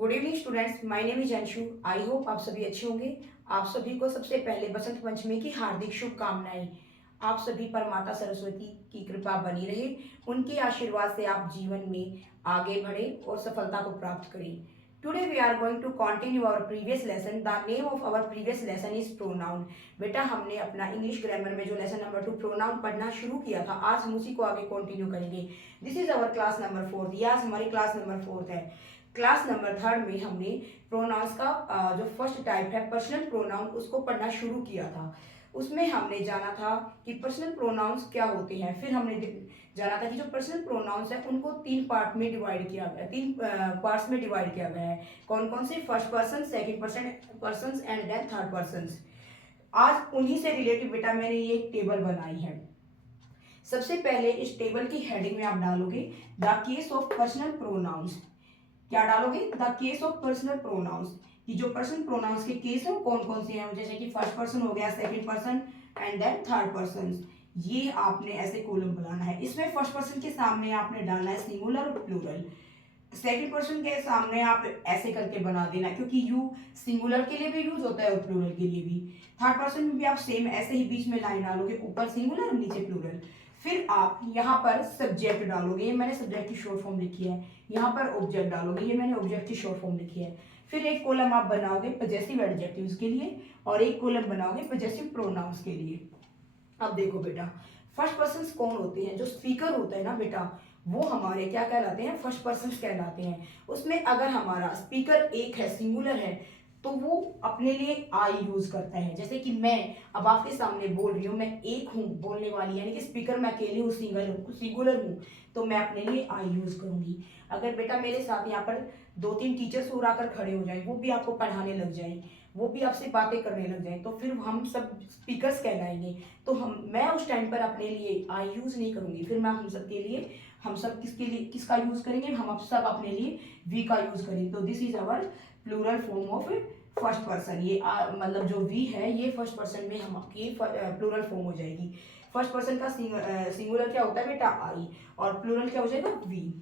Good evening students, my name is Anshu. I hope आप सभी अच्छे होंगे। आप सभी को सबसे पहले बसंत पंचमी की हार्दिक शुभकामनाएं। आप सभी पर माता सरस्वती की कृपा बनी रहे, उनके आशीर्वाद से आप जीवन में आगे बढ़े और सफलता को प्राप्त करें। Today we are going to continue our previous lesson. The name of our previous lesson is pronoun. बेटा, हमने अपना इंग्लिश ग्रामर में जो लेसन नंबर 2 प्रोनाउन पढ़ना शुरू किया था, आज हम उसी को आगे कंटिन्यू करेंगे। This is our class number 4। ये आज हमारी क्लास नंबर 4 है। क्लास नंबर 3 में हमने प्रोनाउंस का जो फर्स्ट टाइप है पर्सनल प्रोनाउन, उसको पढ़ना शुरू किया था। उसमें हमने जाना था कि पर्सनल प्रोनाउंस क्या होते हैं। फिर हमने जाना था कि जो पर्सनल प्रोनाउंस है उनको 3 पार्ट में डिवाइड किया गया, 3 पार्ट्स में डिवाइड किया गया है। कौन कौन से? First person, second person and then third person. आज उन्हीं से रिलेटेड बेटा मैंने ये एक टेबल बनाई है। सबसे पहले इस टेबल की हेडिंग में आप डालोगे the case of personal pronouns. क्या डालोगे? The case of personal pronouns. कि जो पर्सनल प्रोनाउंस के केस है कौन कौन से हैं, जैसे कि फर्स्ट पर्सन हो गया, second person and then third person. ये आपने ऐसे कॉलम बनाना है। इसमें फर्स्ट पर्सन के सामने आपने डालना है सिंगुलर और प्लूरल। सेकंड पर्सन के सामने आप ऐसे करके बना देना, क्योंकि यू सिंगुलर के लिए भी यूज होता है और प्लूरल के लिए भी। थर्ड पर्सन में भी आप सेम ऐसे ही बीच में लाइन डालोगे, ऊपर सिंगुलर और नीचे प्लूरल। फिर आप यहाँ पर सब्जेक्ट डालोगे, ये मैंने सब्जेक्ट की शॉर्ट फॉर्म लिखी है। यहाँ पर ऑब्जेक्ट डालोगे, ये मैंने ऑब्जेक्ट की शॉर्ट फॉर्म लिखी है। फिर एक कॉलम आप बनाओगे पजेसिव एडजेक्टिव्स के लिए और एक कॉलम बनाओगे पजेसिव प्रोनाउंस के लिए। अब देखो बेटा, फर्स्ट पर्सन कौन होते हैं? जो स्पीकर होता है ना बेटा, वो हमारे क्या कहलाते हैं? फर्स्ट पर्सन कहलाते हैं। उसमें अगर हमारा स्पीकर एक है, सिंगुलर है, तो वो अपने लिए आई यूज करता है। जैसे कि मैं अब आपके सामने बोल रही हूँ, मैं एक हूँ बोलने वाली, यानी कि स्पीकर मैं अकेली हूँ, सिंगुलर हूँ, तो मैं अपने लिए आई यूज करूंगी। अगर बेटा मेरे साथ यहाँ पर 2-3 टीचर्स और आकर खड़े हो जाए, वो भी आपको पढ़ाने लग जाए, वो भी आपसे बातें करने लग जाए, तो फिर हम सब स्पीकर्स कहलाएंगे। तो मैं उस टाइम पर अपने लिए आई यूज नहीं करूंगी, फिर मैं हम सब के लिए, हम सब किसके लिए किसका यूज करेंगे? हम सब अपने लिए वी का यूज करेंगे। तो this is our plural form of first person. ये मतलब जो वी है ये फर्स्ट पर्सन में हम की प्लूरल फॉर्म हो जाएगी। फर्स्ट पर्सन का सिंगुलर क्या होता है बेटा? आई, और प्लूरल क्या हो जाएगा? वी।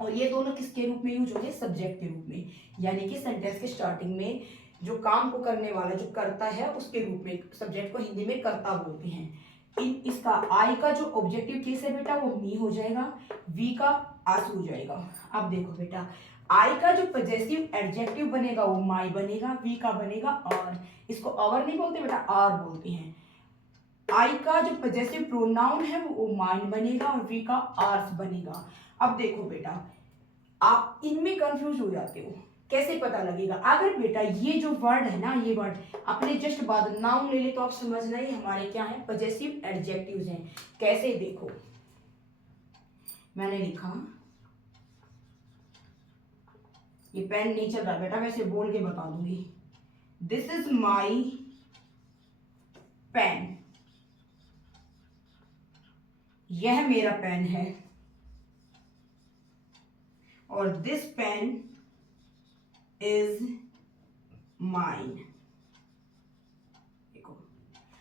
और ये दोनों किसके रूप में यूज होंगे? सब्जेक्ट के रूप में, यानी कि सेंटेंस के स्टार्टिंग में जो काम को करने वाला जो करता है उसके रूप में। सब्जेक्ट को हिंदी में कर्ता बोलते हैं। इसका आई का जो ऑब्जेक्टिव केस है बेटा वो मी हो जाएगा, वी का आस हो जाएगा। अब देखो बेटा, आई का जो पजेसिव एडजेक्टिव बनेगा वो माई बनेगा, वी का बनेगा और। इसको और नहीं बोलते बेटा, आर बोलते हैं। आई का जो पजेसिव प्रोनाउन है वो माइन बनेगा और वी का आर्स बनेगा। अब देखो बेटा, आप इनमें कंफ्यूज हो जाते हो, कैसे पता लगेगा? अगर बेटा ये जो वर्ड है ना, ये वर्ड अपने जस्ट बाद नाउन ले ले तो आप समझना ही हमारे क्या है? पजेसिव एडजेक्टिव्स हैं। कैसे? देखो, मैंने लिखा, ये पेन नहीं चल रहा बेटा, वैसे बोल के बता दूंगी। दिस इज माई पेन, यह मेरा पेन है, और दिस पेन इज माइन। देखो,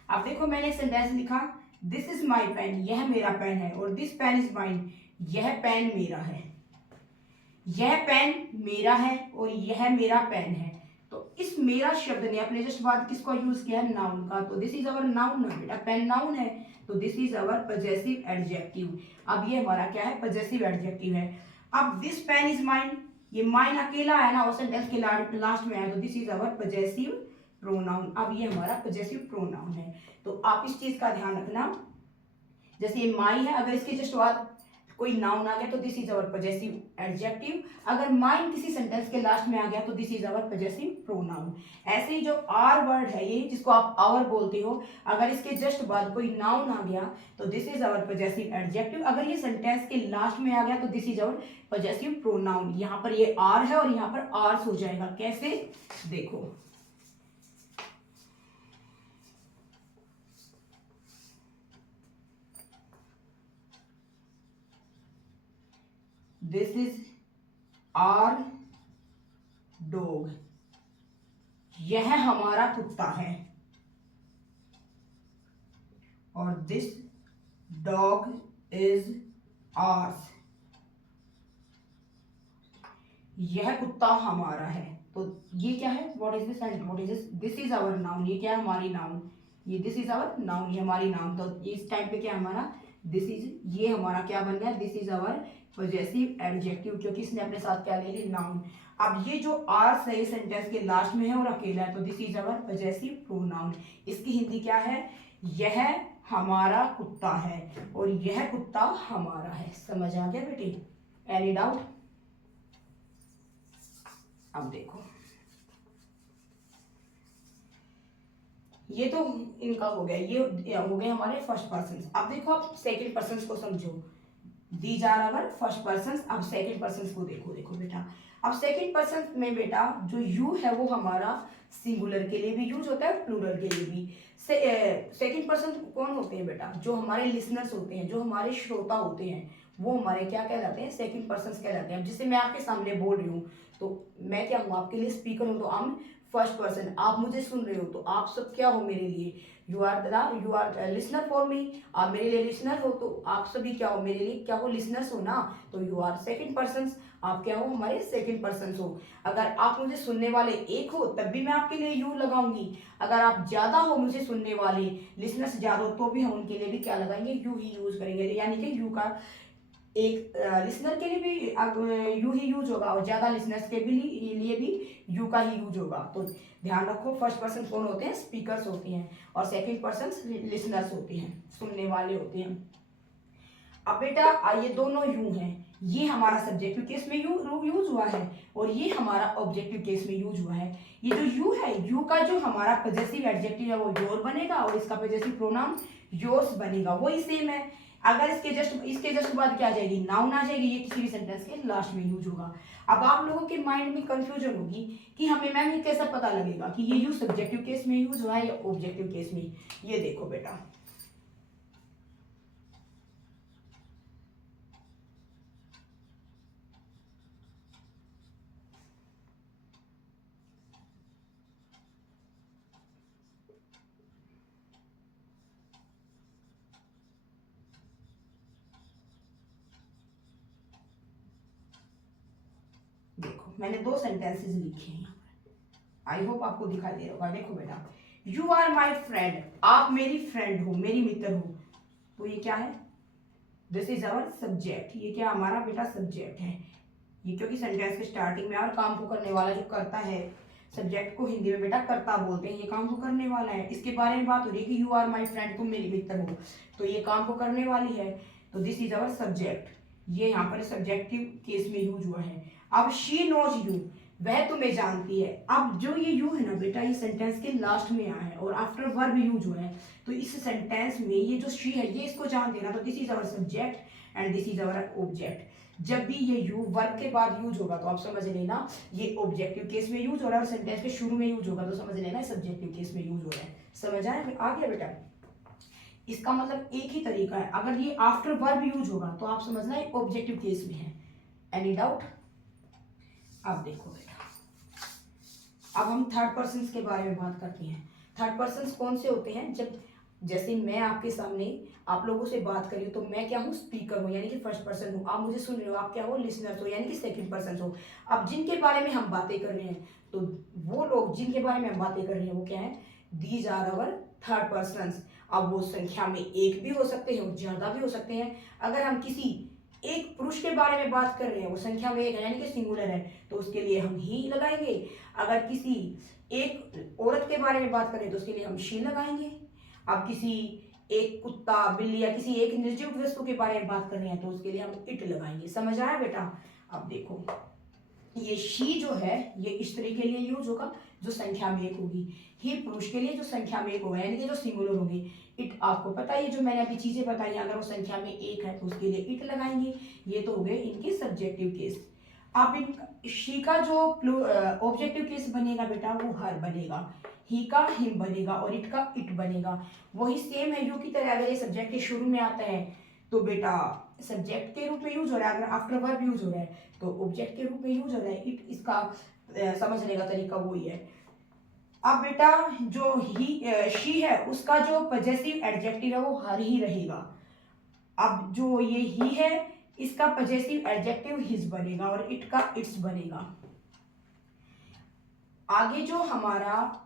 अब देखो मैंने एक सेंटेंस लिखा, दिस इज माई पेन, यह मेरा पेन है, और दिस पेन इज माइन, यह पेन मेरा है। यह पेन मेरा है और यह मेरा पेन है। तो इस मेरा शब्द ने अपने जस्ट बाद किसको यूज किया? नाउन का। तो दिस इज अवर नाउन ना बेटा, पेन नाउन है, तो this is our possessive adjective. अब ये हमारा क्या है? पजेसिव एडजेक्टिव है। अब दिस पेन इज माइन, ये माइन अकेला है ना, और सेंटेंस के लास्ट में है, तो this is our possessive pronoun. अब ये हमारा पजेसिव प्रोनाउन है। तो आप इस चीज का ध्यान रखना, जैसे ये माई है, अगर इसके जस्ट बाद कोई नाउन आ गया तो this is our possessive adjective. अगर माइन किसी सेंटेंस के लास्ट में आ गया तो this is our possessive pronoun. ऐसे ही जो आर वर्ड है, ये जिसको आप आवर बोलते हो, अगर इसके जस्ट बाद कोई नाउन आ गया तो this is our possessive adjective. अगर ये सेंटेंस के लास्ट में आ गया तो this is our possessive pronoun. यहाँ पर ये आर है और यहाँ पर आर्स हो जाएगा। कैसे? देखो, दिस इज आर डॉग, यह हमारा कुत्ता है, और दिस डॉग इज आर्स, यह कुत्ता हमारा है। तो ये क्या है, what is this and what is this, this is our noun, ये क्या है हमारी नाउन, ये दिस इज आवर नाउन, ये हमारी नाउन। तो इस टाइम पे क्या हमारा दिस इज, ये हमारा क्या बन गया, this is our possessive adjective, क्योंकि इसने अपने साथ क्या ले ली, नाउन। अब ये जो आर सही सेंटेंस के लास्ट में है और अकेला है, तो this is our possessive pronoun. इसकी हिंदी क्या है, यह हमारा कुत्ता है और यह कुत्ता हमारा है। समझ आ गया बेटे, एनी डाउट? अब देखो, ये तो इनका हो गया, ये हो गए हमारे फर्स्ट पर्सन। अब देखो, आप सेकंड पर्सन को समझो। These are our first person. अब सेकंड पर्सन को देखो, देखो बेटा, अब सेकंड पर्सन में बेटा जो यू है वो हमारा सिंगुलर के लिए भी यूज होता है, प्लूरल के लिए भी। सेकंड पर्सन कौन होते हैं बेटा, जो हमारे लिसनर्स होते हैं, जो हमारे श्रोता होते हैं, वो हमारे क्या कहलाते हैं, सेकंड पर्सन कहलाते हैं। जिससे मैं आपके सामने बोल रही हूँ तो मैं क्या हूँ, आपके लिए स्पीकर हूँ, तो आई एम फर्स्ट पर्सन। आप मुझे सुन रहे हो तो आप सब क्या हो मेरे लिए, you our listener for me. आप मेरे लिए लिसनर हो तो आप सभी क्या हो मेरे लिए, क्या हो, लिसनर्स हो ना। तो यू आर सेकंड पर्सन, आप क्या हो, हमारे सेकंड पर्सन हो। अगर आप मुझे सुनने वाले एक हो तब भी मैं आपके लिए यू लगाऊंगी। अगर आप ज्यादा हो, मुझे सुनने वाले लिसनर्स ज्यादा हो, तो भी हम उनके लिए भी क्या लगाएंगे, यू ही यूज करेंगे। यानी कि यू का एक लिसनर के लिए भी यू ही यूज होगा और ज्यादा लिसनर्स के भी लिए भी यू का ही यूज होगा। तो ध्यान रखो, फर्स्ट पर्सन कौन होते हैं, स्पीकर्स होते हैं, और सेकंड पर्सन लिसनर्स होते हैं, सुनने वाले होते हैं। अब बेटा ये दोनों यू हैं, ये हमारा सब्जेक्टिव केस में यूज हुआ है और ये हमारा ऑब्जेक्टिव केस में यूज हुआ है। ये जो यू है, यू का जो हमारा पॉजेसिव एडजेक्टिव है वो योर बनेगा और इसका पॉजेसिव प्रोनाउन योर्स बनेगा, वही सेम है। अगर इसके जस्ट बाद क्या आ जाएगी, नाउन आ जाएगी, ये किसी भी सेंटेंस के लास्ट में यूज होगा। अब आप लोगों के माइंड में कंफ्यूजन होगी कि हमें मैम ये कैसा पता लगेगा कि ये यूज सब्जेक्टिव केस में यूज हुआ है या ऑब्जेक्टिव केस में। ये देखो बेटा, देखो मैंने दो सेंटेंसेस लिखे हैं, आई होप आपको दिखाई दे रहा होगा। देखो बेटा, यू आर माई फ्रेंड, आप मेरी फ्रेंड हो, मेरी मित्र हो। तो ये क्या है, दिस इज अवर सब्जेक्ट, ये क्या हमारा बेटा सब्जेक्ट है। ये क्योंकि सेंटेंस के स्टार्टिंग में और काम को करने वाला जो करता है, सब्जेक्ट को हिंदी में बेटा कर्ता बोलते हैं, ये काम को करने वाला है। इसके बारे में बात हो रही है कि यू आर माई फ्रेंड, तुम मेरी मित्र हो, तो ये काम को करने वाली है। तो दिस इज अवर सब्जेक्ट, ये यहाँ पर सब्जेक्टिव केस में यूज हुआ है। अब शी नोज यू, वह तुम्हें जानती है। अब जो ये यू है ना बेटा, ये सेंटेंस के लास्ट में आया है और आफ्टर वर्ब यूज हुआ है। तो इस सेंटेंस में ये जो शी है ये इसको जानती है ना, तो this is our subject and this is our object. जब भी ये यू वर्ब के बाद यूज होगा तो आप समझ लेना ये ऑब्जेक्टिव केस में यूज हो रहा है, और सेंटेंस के शुरू में यूज होगा तो समझ लेना सब्जेक्टिव केस में यूज हो रहा है। समझ आए, आ गया बेटा? इसका मतलब एक ही तरीका है, अगर ये आफ्टर वर्ब यूज होगा तो आप समझना ये ऑब्जेक्टिव केस में है। Any doubt? अब देखो बेटा, अब हम थर्ड पर्सन के बारे में बात करते हैं। थर्ड पर्सन कौन से होते हैं, जब जैसे मैं आपके सामने आप लोगों से बात कर रही हूँ तो मैं क्या हूँ, स्पीकर हूँ यानी कि फर्स्ट पर्सन हूँ। आप मुझे सुन रहे हो, आप क्या हो, लिसनर हो यानी कि सेकंड पर्सन हो। अब जिनके बारे में हम बातें कर रहे हैं, तो वो लोग जिनके बारे में हम बातें कर रहे हैं वो क्या है, these are our third person. अब वो संख्या में एक भी हो सकते हैं और ज्यादा भी हो सकते हैं। अगर हम किसी एक पुरुष के बारे में बात कर रहे हैं, वो संख्या में एक है यानी कि सिंगुलर है, तो उसके लिए हम ही लगाएंगे। अगर किसी एक औरत के बारे में बात करें तो उसके लिए हम शी लगाएंगे। अब किसी एक कुत्ता, बिल्ली या किसी एक निर्जीव वस्तु के बारे में बात कर रहे हैं तो उसके लिए हम इट लगाएंगे। समझ आया बेटा? अब देखो, ये शी जो है ये स्त्री के लिए यूज होगा जो संख्या में एक होगी, ही पुरुष के लिए जो संख्या में एक होगा यानी कि जो सिंगुलर होंगे। इट आपको पता है, जो मैंने अभी चीजें बताई, अगर वो संख्या में एक है तो उसके लिए इट लगाएंगे। ये तो हो गए इनके सब्जेक्टिव केस। अब इन शी का जो ऑब्जेक्टिव केस बनेगा बेटा वो हर बनेगा, ही का हिम बनेगा और इट का इट बनेगा। वही सेम है यू की तरह। अगर ये सब्जेक्ट के शुरू में आता है तो बेटा सब्जेक्ट के रूप में यूज हो रहा है, अगर आफ्टर वर्ब यूज हो रहा है तो ऑब्जेक्ट के रूप में यूज हो रहा है। इट इसका समझने का तरीका वही है। अब बेटा जो ही शी है उसका जो पॉजेसिव एडजेक्टिव है वो हर ही रहेगा। अब जो ये ही है इसका पजेसिव एडजेक्टिव हिज बनेगा और इट का इट्स बनेगा। आगे जो हमारा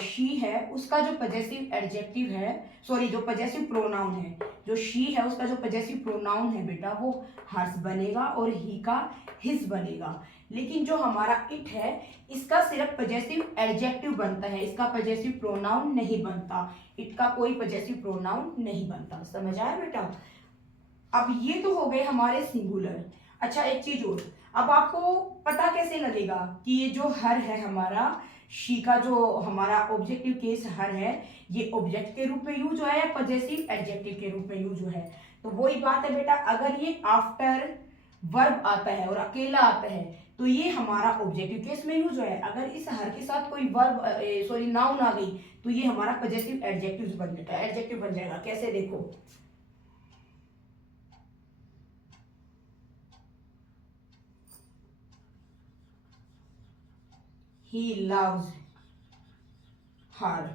शी है उसका जो पजेसिव एडजेक्टिव है, सॉरी जो पजेसिव प्रोनाउन है, जो शी है उसका जो पजेसिव प्रोनाउन है बेटा वो हर्स बनेगा और ही का हिज बनेगा। लेकिन जो हमारा इट है इसका सिर्फ पजेसिव एडजेक्टिव बनता है, इसका पजेसिव प्रोनाउन नहीं बनता, इट का कोई पजेसिव प्रोनाउन नहीं बनता। समझ आया बेटा? अब ये तो हो गए हमारे सिंगुलर। अच्छा एक चीज और, अब आपको पता कैसे लगेगा कि ये जो हर है हमारा शी का जो हमारा ऑब्जेक्टिव केस हर है ये ऑब्जेक्ट के रूप में यूज हुआ है या पजेसिव एडजेक्टिव के रूप में यूज हुआ है? तो वही बात है बेटा, अगर ये आफ्टर वर्ब आता है और अकेला आता है तो ये हमारा ऑब्जेक्टिव केस में यूज हुआ है। अगर इस हर के साथ कोई वर्ब सॉरी नाउन आ गई तो ये हमारा पजेसिव एडजेक्टिव बन जाता है, एडजेक्टिव बन जाएगा। कैसे देखो, he loves her,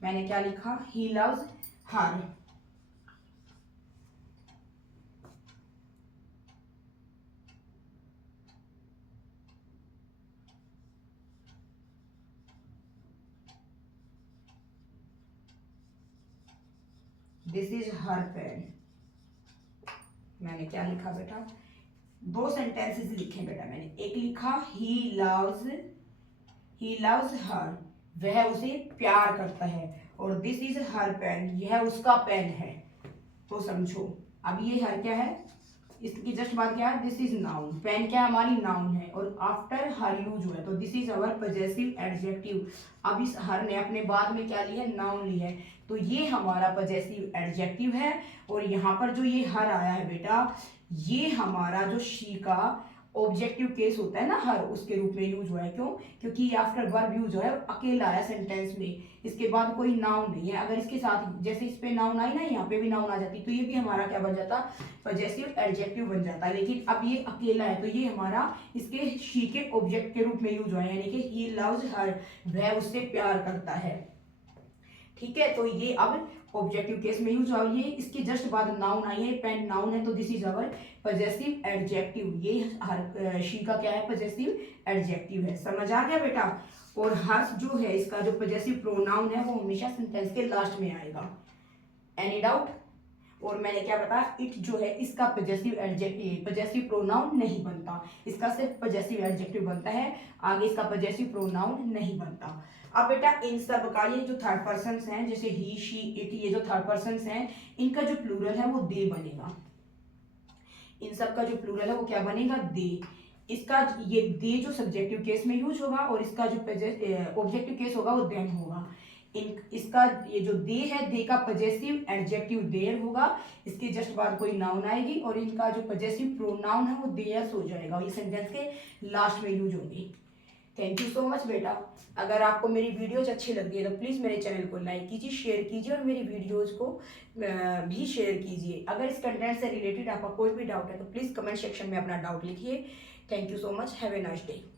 मैंने क्या लिखा? he loves her। This is her pen, मैंने क्या लिखा बेटा? दो सेंटेंसेस लिखे बेटा मैंने, एक लिखा ही लव्स हर, वह उसे प्यार करता है, और दिस इज हर पेन, यह उसका पेन है। तो समझो अब ये हर क्या है, इसकी जस्ट बात क्या है? दिस इज नाउन, पेन क्या हमारी नाउन है और आफ्टर हर यूज हुआ है तो this is our possessive adjective. अब इस हर ने अपने बाद में क्या लिया? नाउन लिया है, तो ये हमारा पजेसिव एडजेक्टिव है। और यहाँ पर जो ये हर आया है बेटा ये हमारा जो शी का ऑब्जेक्टिव केस होता है ना हर, उसके रूप में यूज हुआ है। क्यों? क्योंकि आफ्टर वर्ब यूज हुआ है, अकेला आया सेंटेंस में, इसके बाद कोई नाउन नहीं है। अगर इसके साथ जैसे इस पे नाउन आई ना, यहाँ पे भी नाउन आ जाती तो ये भी हमारा क्या बन जाता? पजेसिव एडजेक्टिव बन जाता। लेकिन अब ये अकेला है तो ये हमारा इसके शी के ऑब्जेक्ट के रूप में यूज हुआ है, यानी कि ही लव्स हर, वह उससे प्यार करता है। ठीक है, तो ये अब ऑब्जेक्टिव केस में यूज हुआ। ये इसके जस्ट बाद नाउन आई है, पेन नाउन है तो this is our possessive adjective. ये हर शी का क्या है? पजेसिव एडजेक्टिव है। समझ आ गया बेटा? और हर्ष जो है इसका जो पजेसिव प्रोनाउन है वो हमेशा सेंटेंस के लास्ट में आएगा। Any doubt? और मैंने क्या बताया, इट जो है इसका पजेसिव एडजेक्टिव पजेसिव प्रोनाउन नहीं बनता, इसका सिर्फ पजेसिव एडजेक्टिव बनता है, आगे इसका पजेसिव प्रोनाउन नहीं बनता। अब बेटा इन सब का ये जो थर्ड पर्सन हैं जैसे ही शी इट, ये जो थर्ड पर्सन हैं इनका जो प्लूरल है वो दे बनेगा। इन सब का जो प्लूरल है वो क्या बनेगा? दे। इसका ये दे जो सब्जेक्टिव केस में यूज होगा और इसका जो ऑब्जेक्टिव केस होगा वो देम होगा। इसका ये जो दे है, दे का पजेसिव एडजेक्टिव देयर होगा, इसके जस्ट बाद कोई नाउन आएगी और इनका जो पजेसिव प्रोनाउन है वो देयर्स हो जाएगा, ये सेंटेंस के लास्ट में यूज होगी। थैंक यू सो मच बेटा। अगर आपको मेरी वीडियोज अच्छी लगी है तो प्लीज़ मेरे चैनल को लाइक कीजिए, शेयर कीजिए और मेरी वीडियोज को भी शेयर कीजिए। अगर इस कंटेंट से रिलेटेड आपका कोई भी डाउट है तो प्लीज़ कमेंट सेक्शन में अपना डाउट लिखिए। Thank you so much, have a nice day.